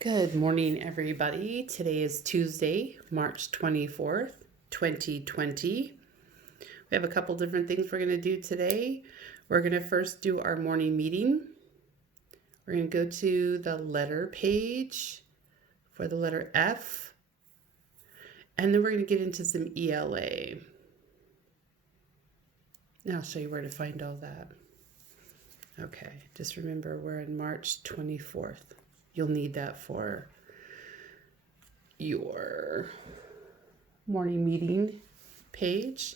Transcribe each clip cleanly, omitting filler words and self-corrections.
Good morning, everybody. Today is Tuesday, March 24th, 2020. We have a couple different things we're going to do today. We're going to first do our morning meeting. We're going to go to the letter page for the letter F, and then we're going to get into some ELA. Now I'll show you where to find all that. Okay, just remember we're on March 24th. You'll need that for your morning meeting page.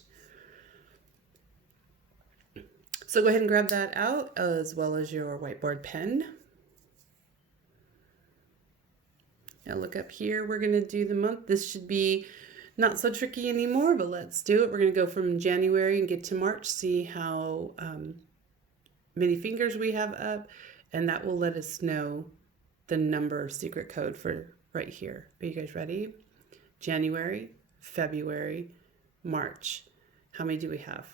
So go ahead and grab that out as well as your whiteboard pen. Now look up here, we're going to do the month. This should be not so tricky anymore, but let's do it. We're going to go from January and get to March, see how many fingers we have up, and that will let us know the number secret code for right here. Are you guys ready? January, February, March. How many do we have?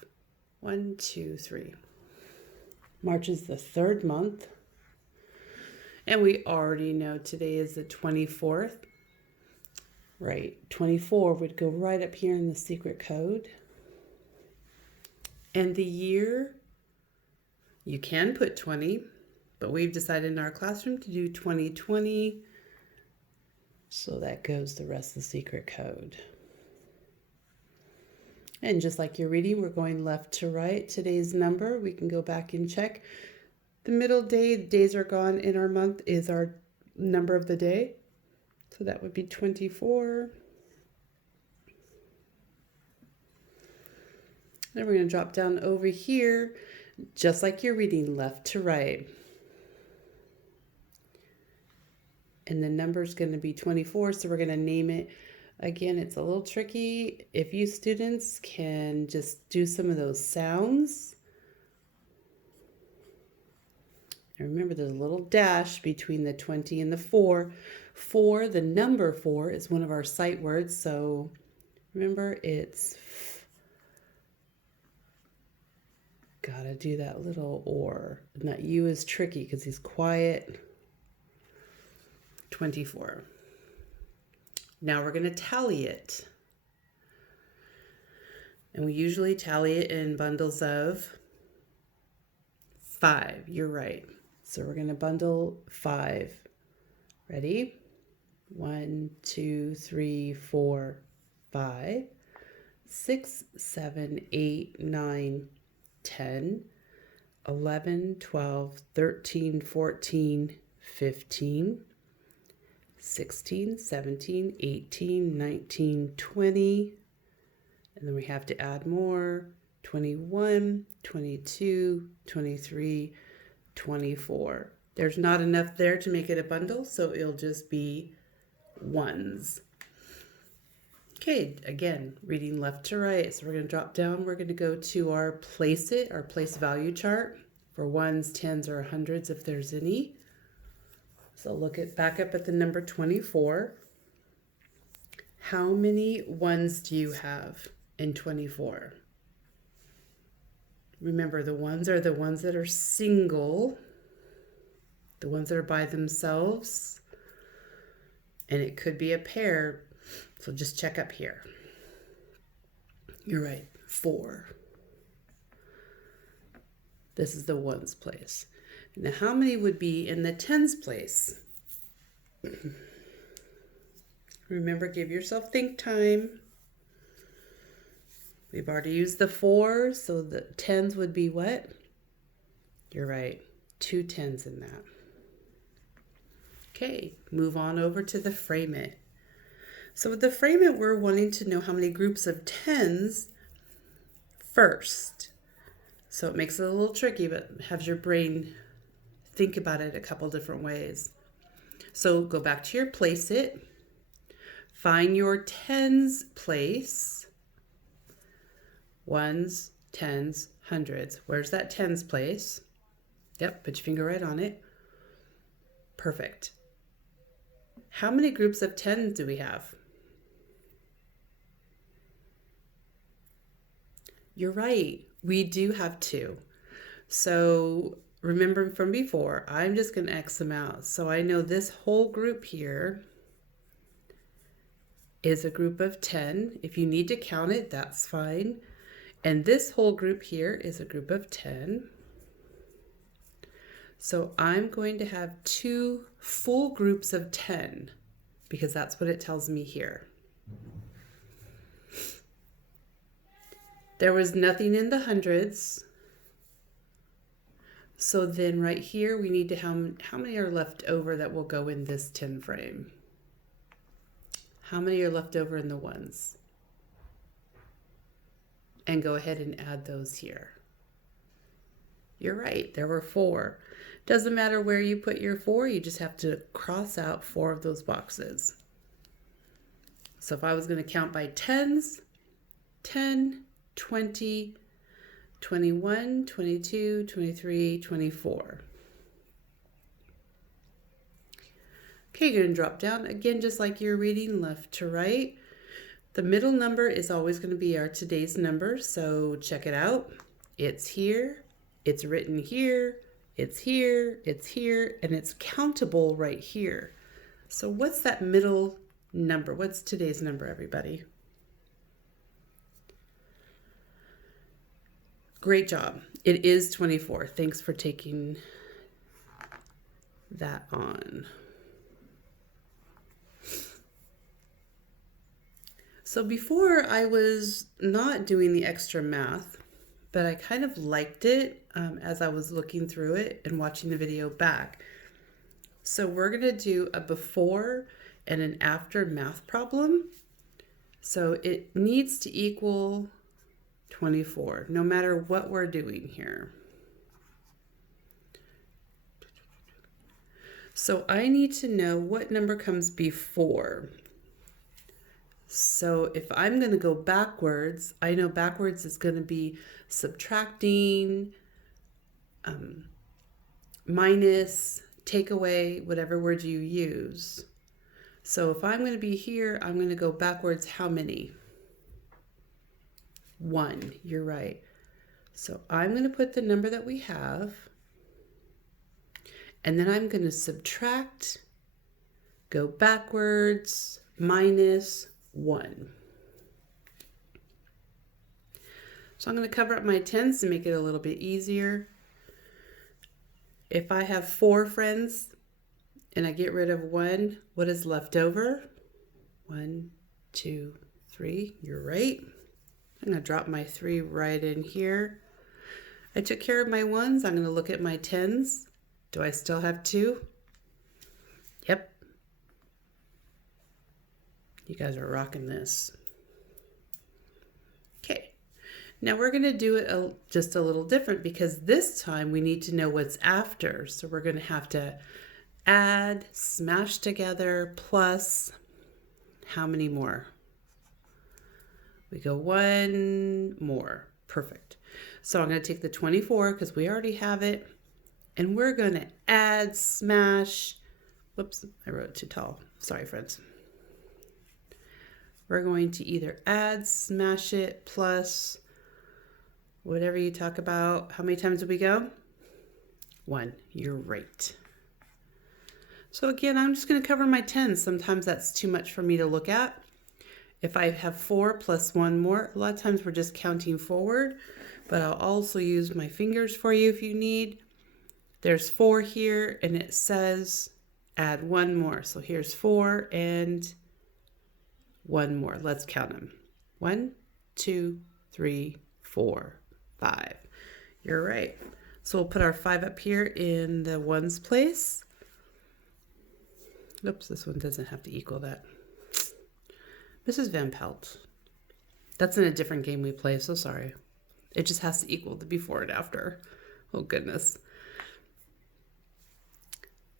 1, 2, 3. March is the third month. And we already know today is the 24th. Right, 24 would go right up here in the secret code. And the year, you can put 20, but we've decided in our classroom to do 2020. So that goes the rest of the secret code. And just like you're reading, we're going left to right. Today's number, we can go back and check. The middle day, days are gone in our month, is our number of the day. So that would be 24. Then we're going to drop down over here, just like you're reading left to right. And the number is going to be 24, so we're going to name it. Again, it's a little tricky. If you students can just do some of those sounds. And remember, there's a little dash between the 20 and the 4. 4, the number 4, is one of our sight words. So remember, it's gotta do that little or. And that U is tricky because he's quiet. 24. Now we're going to tally it. And we usually tally it in bundles of 5. You're right. So we're going to bundle 5. Ready? 1, 2, 3, 4, 5, 6, 7, 8, 9, 10, 11, 12, 13, 14, 15, 16, 17, 18, 19, 20, and then we have to add more, 21, 22, 23, 24. There's not enough there to make it a bundle, so it'll just be ones. Okay, again, reading left to right. So we're going to drop down. We're going to go to our place value chart for ones, tens, or hundreds if there's any. So look back up at the number 24. How many ones do you have in 24? Remember, the ones are the ones that are single, the ones that are by themselves, and it could be a pair. So just check up here. You're right, 4. This is the ones place. Now, how many would be in the tens place? Remember, give yourself think time. We've already used the 4, so the tens would be what? You're right, 2 tens in that. Okay, move on over to the frame it. So with the frame it, we're wanting to know how many groups of tens first. So it makes it a little tricky, but have your brain think about it a couple different ways. So go back to your place it. Find your tens place. Ones, tens, hundreds. Where's that tens place? Yep, put your finger right on it. Perfect. How many groups of tens do we have? You're right. We do have 2. So remember from before, I'm just going to X them out. So I know this whole group here is a group of 10. If you need to count it, that's fine. And this whole group here is a group of 10. So I'm going to have 2 full groups of 10 because that's what it tells me here. There was nothing in the hundreds. So then right here, we need to, how many are left over that will go in this 10 frame? How many are left over in the ones? And go ahead and add those here. You're right, there were 4. Doesn't matter where you put your 4, you just have to cross out 4 of those boxes. So if I was going to count by tens, 10, 20, 21, 22, 23, 24. Okay, you're going to drop down again, just like you're reading left to right. The middle number is always going to be our today's number, so check it out. It's here, it's written here, it's here, it's here, and it's countable right here. So what's that middle number? What's today's number, everybody? Great job. It is 24. Thanks for taking that on. So before I was not doing the extra math, but I kind of liked it as I was looking through it and watching the video back. So we're going to do a before and an after math problem. So it needs to equal 24, no matter what we're doing here. So I need to know what number comes before. So if I'm going to go backwards, I know backwards is going to be subtracting, minus, take away, whatever word you use. So if I'm going to be here, I'm going to go backwards how many? 1, you're right. So I'm going to put the number that we have, and then I'm going to subtract, go backwards, minus 1. So I'm going to cover up my tens to make it a little bit easier. If I have 4 friends and I get rid of 1, what is left over? 1, 2, 3, you're right. I'm going to drop my 3 right in here. I took care of my 1s. I'm going to look at my 10s. Do I still have 2? Yep. You guys are rocking this. Okay, now we're going to do it just a little different because this time we need to know what's after. So we're going to have to add, smash together, plus how many more? We go 1 more. Perfect. So I'm going to take the 24 because we already have it. And we're going to add, smash. Whoops, I wrote it too tall. Sorry, friends. We're going to either add, smash it, plus whatever you talk about. How many times did we go? 1. You're right. So again, I'm just going to cover my 10s. Sometimes that's too much for me to look at. If I have 4 plus 1 more, a lot of times we're just counting forward, but I'll also use my fingers for you if you need. There's 4 here, and it says add 1 more. So here's 4 and 1 more. Let's count them. 1, 2, 3, 4, 5. You're right. So we'll put our 5 up here in the ones place. Oops, this one doesn't have to equal that. Mrs. Van Pelt. That's in a different game we play, so sorry. It just has to equal the before and after. Oh, goodness.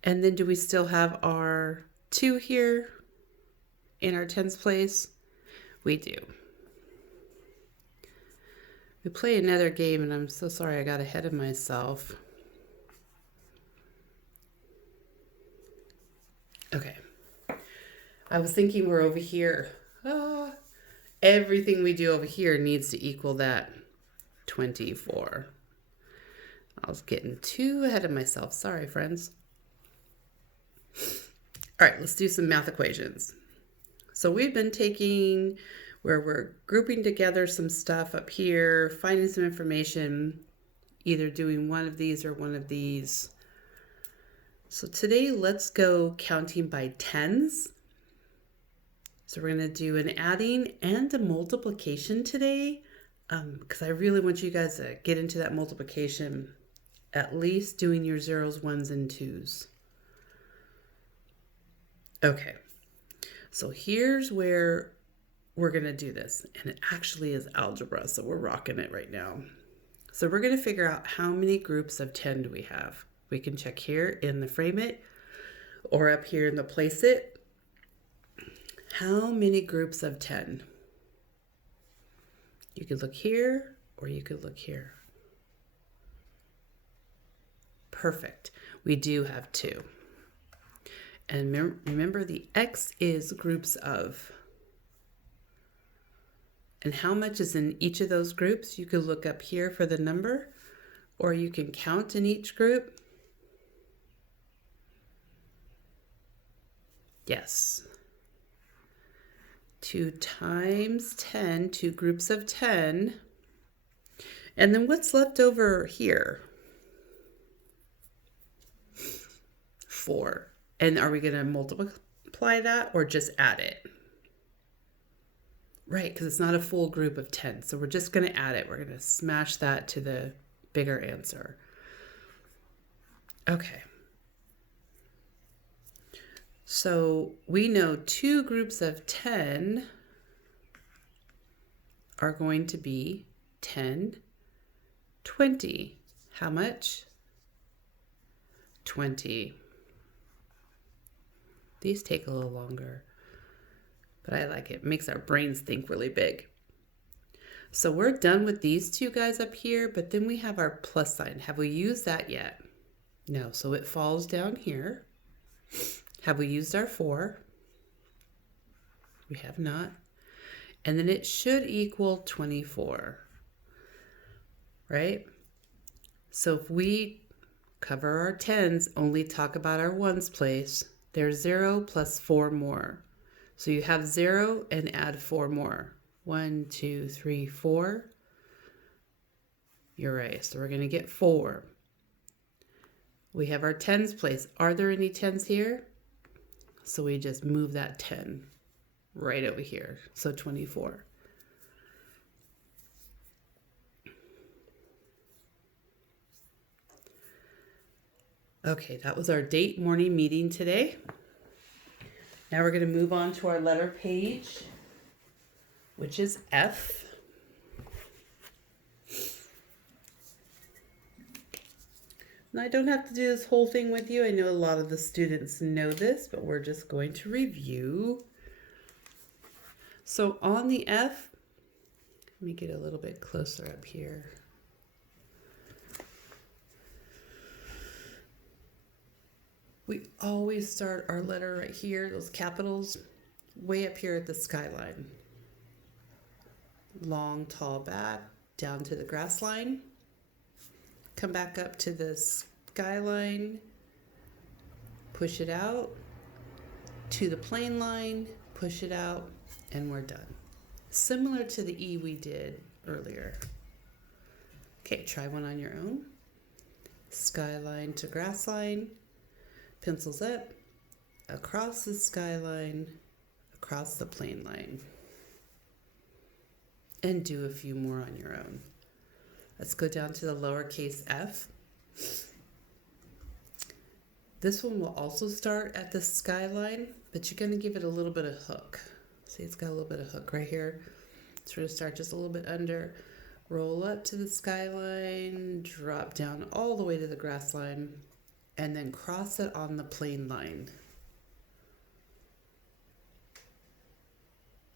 And then do we still have our 2 here in our tens place? We do. We play another game, and I'm so sorry I got ahead of myself. Okay. I was thinking we're over here. Everything we do over here needs to equal that 24. I was getting too ahead of myself. Sorry, friends. All right, let's do some math equations. So we've been taking where we're grouping together some stuff up here, finding some information, either doing one of these or one of these. So today, let's go counting by tens. So we're going to do an adding and a multiplication today, because I really want you guys to get into that multiplication, at least doing your zeros, ones, and twos. Okay, so here's where we're going to do this, and it actually is algebra, so we're rocking it right now. So we're going to figure out how many groups of 10 do we have. We can check here in the frame it or up here in the place it. How many groups of 10? You could look here or you could look here. Perfect. We do have 2. And remember, the X is groups of. And how much is in each of those groups? You could look up here for the number, or you can count in each group. Yes. 2 times 10, 2 groups of 10. And then what's left over here? 4. And are we going to multiply that or just add it? Right, because it's not a full group of 10. So we're just going to add it. We're going to smash that to the bigger answer. Okay. So we know 2 groups of 10 are going to be 10, 20. How much? 20. These take a little longer, but I like it. It makes our brains think really big. So we're done with these 2 guys up here, but then we have our plus sign. Have we used that yet? No, so it falls down here. Have we used our 4? We have not. And then it should equal 24, right? So if we cover our 10s, only talk about our 1s place, there's 0 plus 4 more. So you have 0 and add 4 more. 1, 2, 3, 4. You're right. So we're going to get 4. We have our 10s place. Are there any 10s here? So we just move that 10 right over here. So 24. Okay, that was our date morning meeting today. Now we're going to move on to our letter page, which is F. Now I don't have to do this whole thing with you. I know a lot of the students know this, but we're just going to review. So on the F, let me get a little bit closer up here. We always start our letter right here, those capitals, way up here at the skyline. Long, tall back, down to the grass line. Come back up to the skyline, push it out to the plane line, push it out, and we're done. Similar to the E we did earlier. Okay, try one on your own. Skyline to grass line. Pencils up, across the skyline, across the plane line. And do a few more on your own. Let's go down to the lowercase f. This one will also start at the skyline, but you're going to give it a little bit of hook. See, it's got a little bit of hook right here. So we're going to start just a little bit under, roll up to the skyline, drop down all the way to the grass line, and then cross it on the plane line.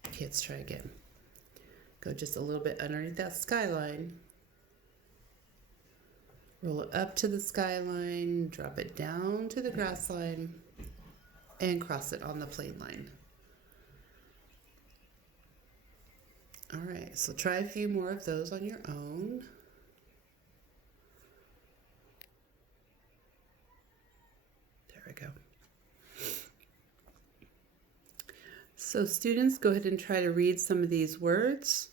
Okay, let's try again. Go just a little bit underneath that skyline. Roll it up to the skyline, drop it down to the grass line, and cross it on the plane line. All right, so try a few more of those on your own. we go. So students, go ahead and try to read some of these words.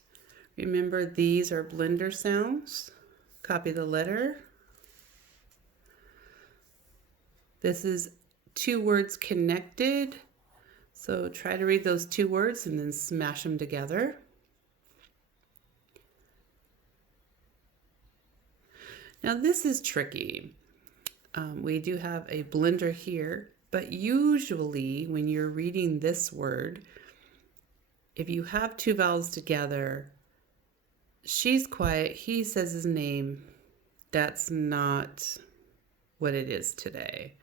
Remember, these are blender sounds. Copy the letter. This is two words connected. So try to read those two words and then smash them together. Now this is tricky. We do have a blender here, but usually when you're reading this word, if you have two vowels together, she's quiet, he says his name. That's not what it is today.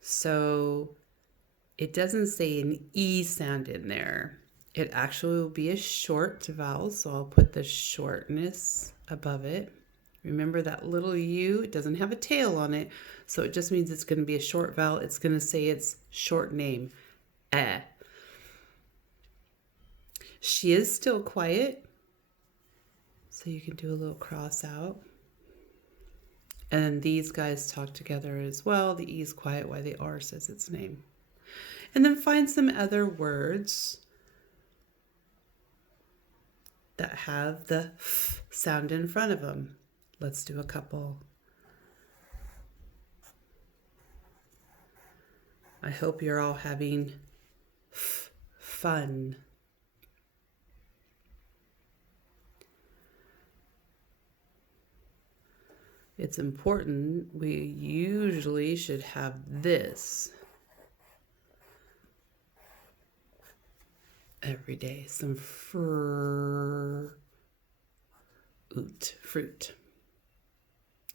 So it doesn't say an E sound in there. It actually will be a short vowel, so I'll put the shortness above it. Remember that little U, it doesn't have a tail on it, so it just means it's going to be a short vowel. It's going to say its short name, eh. She is still quiet, so you can do a little cross out. And then these guys talk together as well. The E is quiet while the R says its name. And then find some other words that have the F sound in front of them. Let's do a couple. I hope you're all having fun. It's important. We usually should have this every day. Some fruit.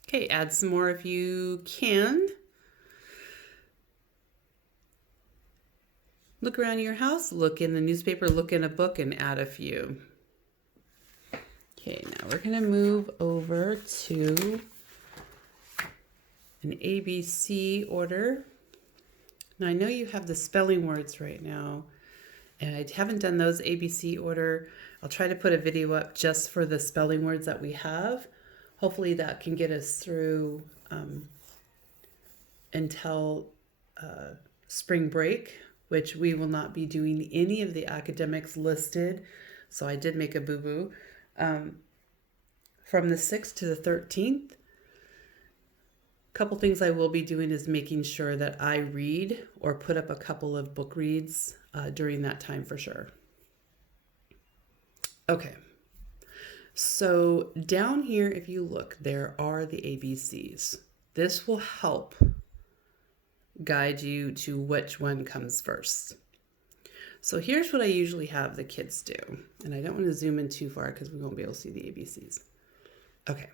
Okay, add some more if you can. Look around your house, look in the newspaper, look in a book, and add a few. Okay, now we're going to move over to an ABC order. Now I know you have the spelling words right now, and I haven't done those ABC order. I'll try to put a video up just for the spelling words that we have. Hopefully that can get us through until spring break, which we will not be doing any of the academics listed. So I did make a boo-boo. From the 6th to the 13th, a couple things I will be doing is making sure that I read or put up a couple of book reads during that time for sure. Okay, so down here, if you look, there are the ABCs. This will help guide you to which one comes first. So here's what I usually have the kids do. And I don't want to zoom in too far because we won't be able to see the ABCs. Okay,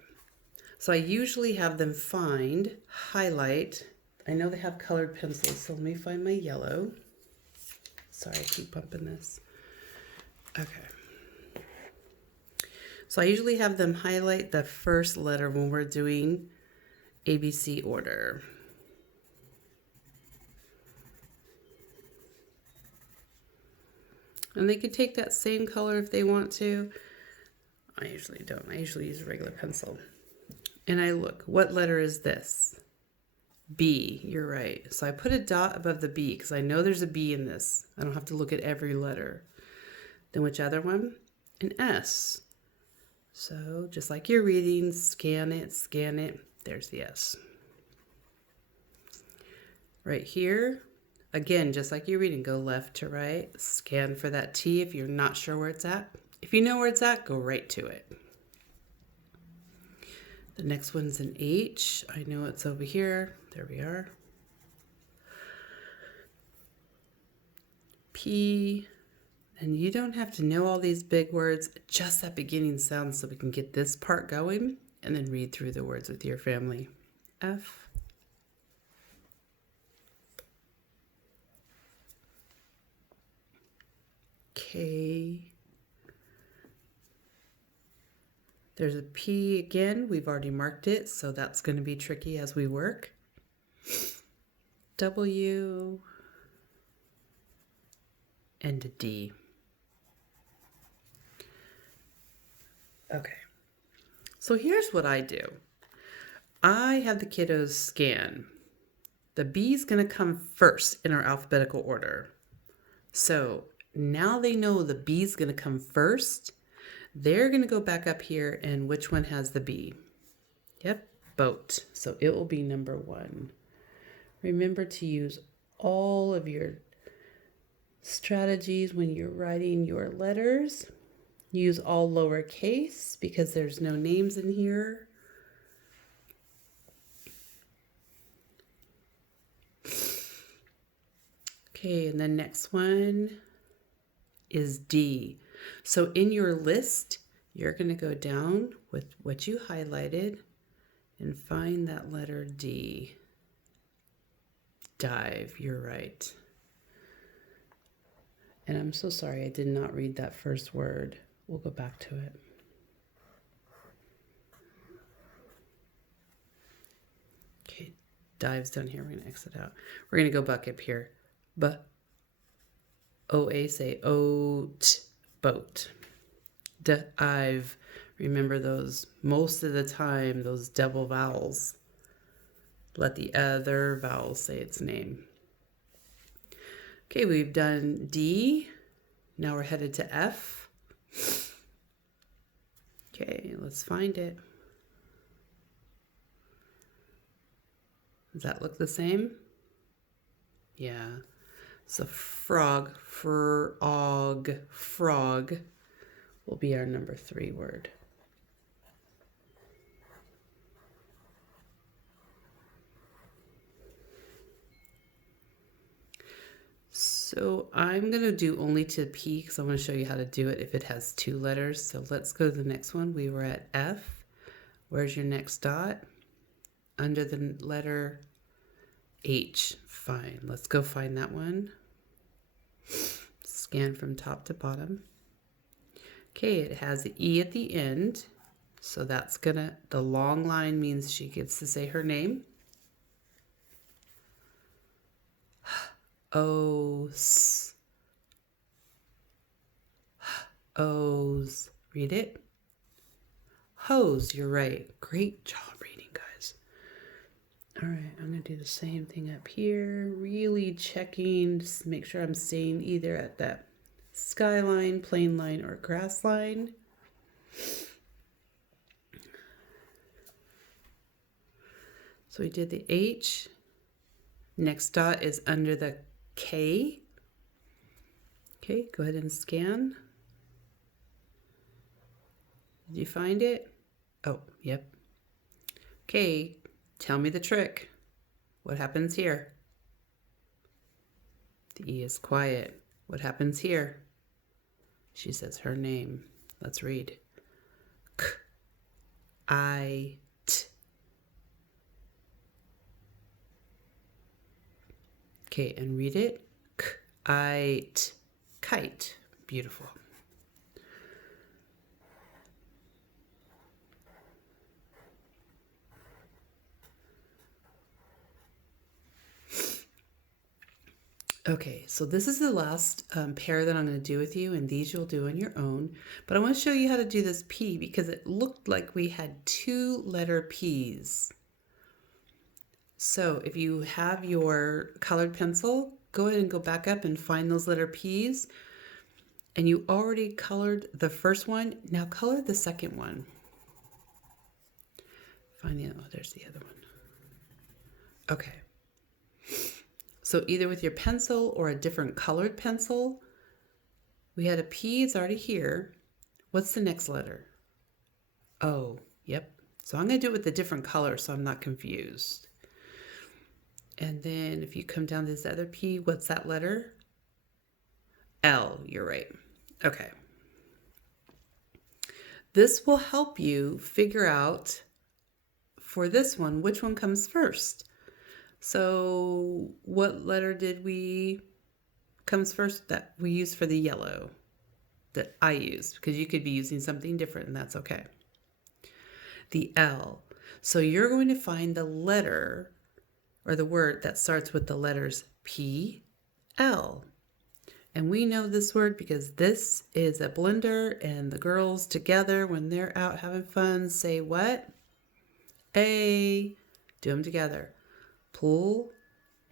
so I usually have them highlight. I know they have colored pencils, so let me find my yellow. Sorry, I keep bumping this. Okay. So I usually have them highlight the first letter when we're doing ABC order. And they could take that same color if they want to. I usually don't. I usually use a regular pencil. And I look, what letter is this? B, you're right. So I put a dot above the B because I know there's a B in this. I don't have to look at every letter. Then which other one? An S. So just like you're reading, scan it, there's the S. Right here, again, just like you're reading, go left to right, scan for that T if you're not sure where it's at. If you know where it's at, go right to it. The next one's an H. I know it's over here. There we are. P. And you don't have to know all these big words, just that beginning sound so we can get this part going and then read through the words with your family. F. K. There's a P again. We've already marked it, so that's going to be tricky as we work. W. And a D. Okay, so here's what I do. I have the kiddos scan The B is going to come first in our alphabetical order. So now they know the B is going to come first. They're going to go back up here and which one has the B? Yep, boat. So it will be number 1. Remember to use all of your strategies when you're writing your letters. Use all lowercase because there's no names in here. Okay, and the next one is D. So in your list, you're going to go down with what you highlighted and find that letter D. Dive, you're right. And I'm so sorry I did not read that first word. We'll go back to it. Okay, dives down here. We're going to exit out. We're going to go back up here. O-A, say oat, boat. Dive. Remember those, most of the time, those double vowels. Let the other vowel say its name. Okay, we've done D. Now we're headed to F. Okay, let's find it. Does that look the same? Yeah. So frog, frog will be our number 3 word. So I'm going to do only to P because I want to show you how to do it if it has 2 letters. So let's go to the next one. We were at F. Where's your next dot? Under the letter H. Fine. Let's go find that one. Scan from top to bottom. Okay, it has the E at the end. So that's gonna, the long line means she gets to say her name. O's. O's. Read it. Hose, you're right. Great job reading, guys. All right, I'm going to do the same thing up here. Really checking, just make sure I'm staying either at that skyline, plane line, or grass line. So we did the H. Next dot is under the K. Okay, go ahead and scan. Did you find it? Oh, yep. Okay, tell me the trick. What happens here? The E is quiet. What happens here? She says her name. Let's read. K, I, T. Okay, and read it. K, I, T. Kite. Beautiful. Okay, so this is the last pair that I'm going to do with you, and these you'll do on your own. But I want to show you how to do this P because it looked like we had 2 letter P's. So if you have your colored pencil, go ahead and go back up and find those letter P's. And you already colored the first one. Now color the second one. Find the other, oh, there's the other one. Okay. So either with your pencil or a different colored pencil, we had a P, it's already here. What's the next letter? O, yep. So I'm going to do it with a different color so I'm not confused. And then if you come down to this other P, what's that letter? L, you're right. Okay. This will help you figure out for this one, which one comes first. So what letter did we comes first that we used for the yellow that I used? Because you could be using something different and that's okay. The L. So you're going to find the letter or the word that starts with the letters P, L. And we know this word because this is a blender and the girls together when they're out having fun say what? A. Do them together. Pull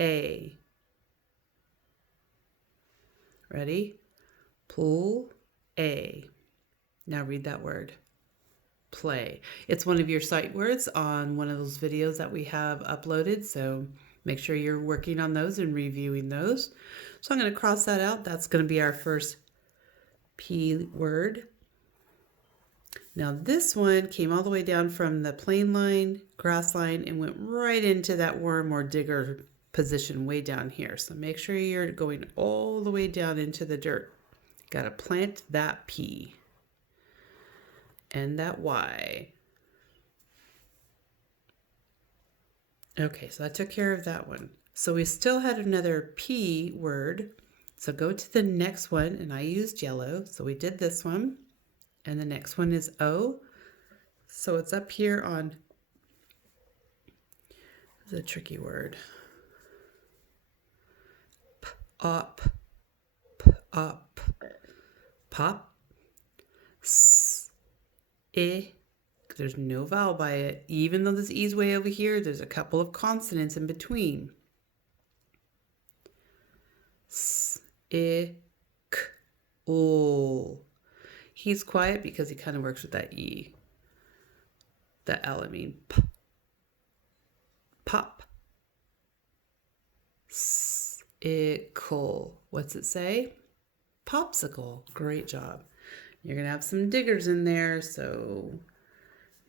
A. Ready? Pull A. Now read that word. Play. It's one of your sight words on one of those videos that we have uploaded, so make sure you're working on those and reviewing those. So I'm going to cross that out. That's going to be our first P word. Now this one came all the way down from the plain line, grass line, and went right into that worm or digger position way down here. So make sure you're going all the way down into the dirt. Got to plant that P and that Y. Okay, so that took care of that one. So we still had another P word. So go to the next one, and I used yellow. So we did this one, and the next one is O. So it's up here on, it's a tricky word. Up, up, pop, s, I. There's no vowel by it. Even though this E's way over here, there's a couple of consonants in between. S, I, k, o. He's quiet because he kind of works with that E. The L, I mean. P, pop. Sickle. What's it say? Popsicle. Great job. You're going to have some diggers in there, so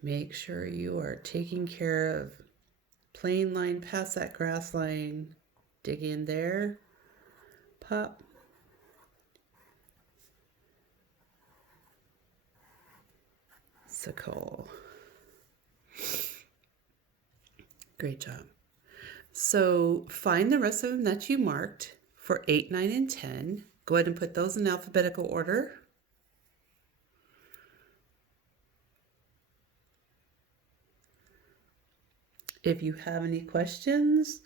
make sure you are taking care of plain line past that grass line. Dig in there. Pop. Sickle. Great job. So find the rest of them that you marked for 8, 9, and 10. Go ahead and put those in alphabetical order. If you have any questions,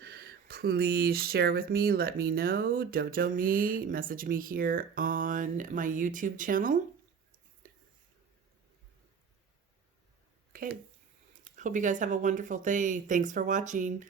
please share with me. Let me know. Dojo me. Message me here on my YouTube channel. Okay. Hope you guys have a wonderful day. Thanks for watching.